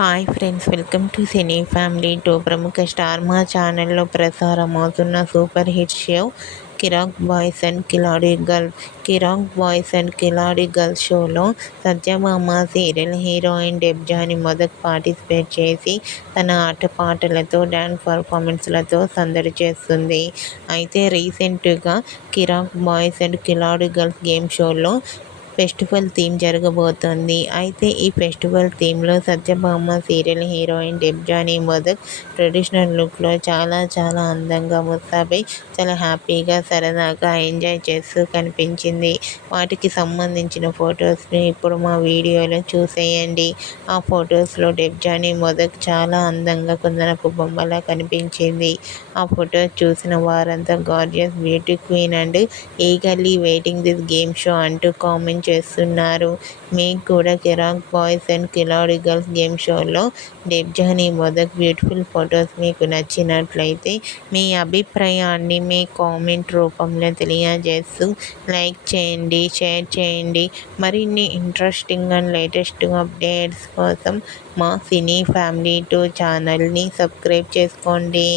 Hi friends, welcome to cine family two. ప్రముఖ star Maa ఛానల్లో ప్రసారమవుతున్న super hit show Kiraak boys and Khiladi girl. Kiraak boys and Khiladi girl షోలో Satyabhama serial heroine Debjani Modak participate చేసి తన ఆటపాటలతో డ్యాన్స్ పర్ఫార్మెన్స్లతో సందడి చేస్తుంది. అయితే రీసెంట్గా Kiraak boys and Khiladi girls game షోలో ఫెస్టివల్ థీమ్ జరగబోతోంది. అయితే ఈ ఫెస్టివల్ థీమ్లో Satyabhama serial heroine Debjani Modak traditional లుక్లో చాలా అందంగా ముస్తాబై చాలా హ్యాపీగా సరదాగా ఎంజాయ్ చేస్తూ కనిపించింది. వాటికి సంబంధించిన ఫొటోస్ని ఇప్పుడు మా వీడియోలో చూసేయండి. ఆ ఫొటోస్లో డెబ్జాని మొదక్ చాలా అందంగా కుందనపు బొమ్మలా కనిపించింది. ఆ ఫొటోస్ చూసిన వారంతా gorgeous beauty queen and eagerly waiting this game show అంటూ కామెంట్ చేస్తున్నారు. మీకు కూడా కిరాక్ boys and Khiladi girls game షోలో డెబ్జాని మొదక్ బ్యూటిఫుల్ ఫొటోస్ మీకు నచ్చినట్లయితే మీ అభిప్రాయాన్ని మీ కామెంట్ రూపంలో తెలియజేస్తూ లైక్ చేయండి, షేర్ చేయండి. మరిన్ని ఇంట్రెస్టింగ్ అండ్ లేటెస్ట్ అప్డేట్స్ కోసం మా సినీ ఫ్యామిలీ 2 ఛానల్ని సబ్స్క్రైబ్ చేసుకోండి.